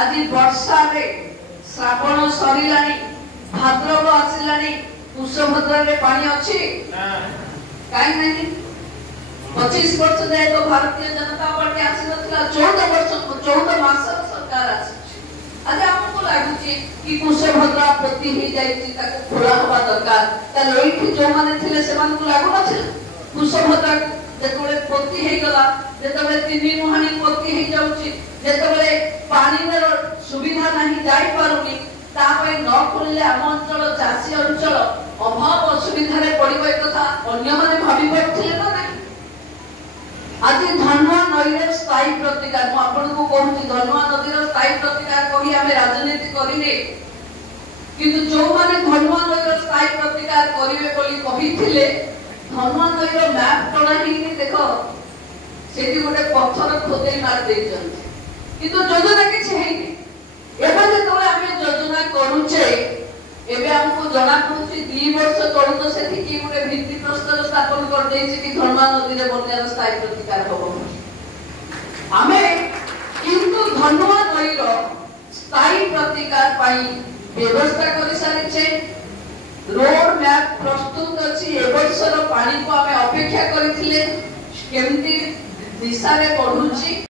आज वर्षा रे श्रावण सरिलानी भाद्रव आसिलानी कुशभद्रा रे पानी अच्छी कहीं नहीं 25 वर्ष जाए तो भारतीय जनता पार्टी आसी नथिला 14 मास सरकार आसी आज हमको लागुची कि कुशभद्रा प्रति ही जाईची ताको खोला हवा दरकार त एठी जो माने थिले से मान को लागु नथिला कुशभद्रा जेतबे प्रति हे गला जेतबे तीन मुहानी प्रति हे जाउची जेतबे पानी रे सुविधा नहीं जाई पारुनी तापे न खोलले आम अंचल चासी अंचल अभाव असुविधा रे पड़िबे कथा अन्य माने भाबी पड़थिले न नहीं आज धनवा नई रे स्थायी प्रतिकार म आपन को कहूची धनवा नदी रो स्थायी प्रतिकार कहि हमें राजनीति करिने किंतु जो माने धनवा नई रो स्थायी प्रतिकार करिवे बोली कहिथिले धनवा नई रो मैप टणा हिनी देखो सेठी गोटे पत्थर खोदेई मार देइछन किंतु योजना किछ हेनी एबे जेतबे हमें योजना करूचे एबे हमको जना पड़ुची 2 वर्ष तळु तो सेठी की गोटे भित्ति प्रस्तर स्थापन कर देइछि कि धनवा नदी रे बन्यार स्थायी प्रतिकार होबो हमें किंतु धनवा नई रो स्थायी प्रतिकार पाई व्यवस्था करि सारिछे रोड मैप प्रस्तुत अछि ए वर्षर पानी को हमें अपेक्षा करिथिले केमती दिशा रे पढुची।